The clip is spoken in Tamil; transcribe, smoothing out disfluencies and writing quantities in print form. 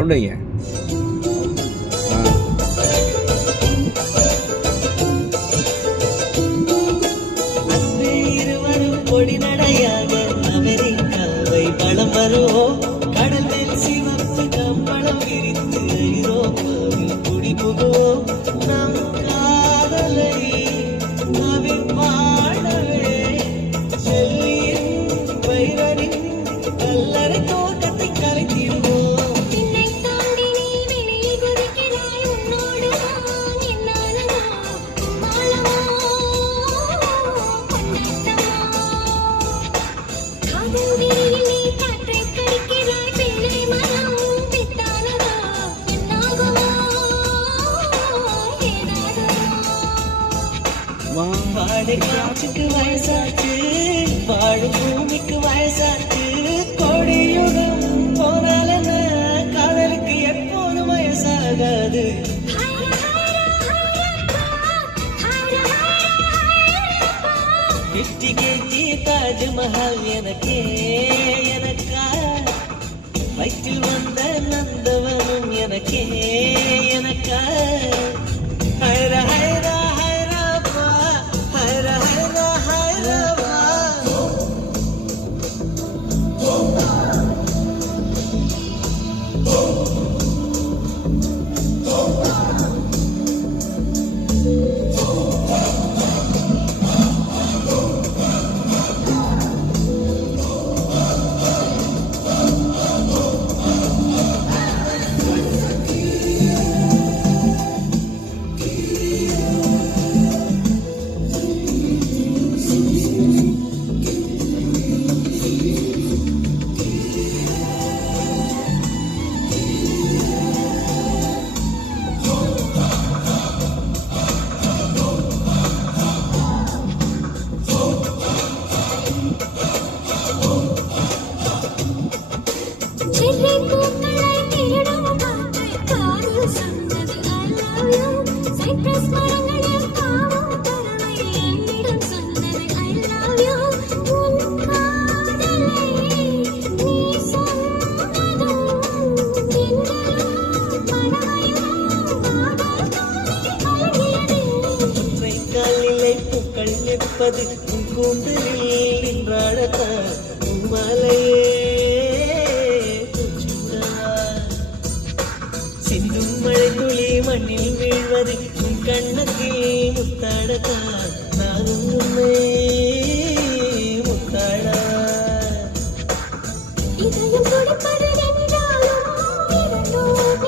சொல்லுங்க. கொடி நடையாக அமெரிக்காவை பலம் வருவோம். கடலில் சிவப்பு கம்பளம் விரித்து ஐரோப்பாவில் குடி புகுவோம். நம் காதலை நவின் பாடவே செல்லியின் வைரனின் கல்லறை தோட்டத்தை கலைத்திடுவோம். வாழை காற்றுக்கு வயசாச்சு, வாழும் பூமிக்கு வயசாச்சு. கொடியுடன் போனால் என்ன, காதலுக்கு எப்போதும் வயசாகாது. பிப்டி கேஜி தாஜ்மஹால் எனக்கே எனக்கா, வயிற்றில் வந்த நந்தவனும் எனக்கே எனக்கா. ஹைரா ஹைரா கூந்தலில் நின்றாடத்தான் மலையே சிந்தும் மழை துளி மண்ணில் வீழ்வது உன் கண்ணத்தில் முத்தாடத்தான் நானும் உண்மை முத்தாடா.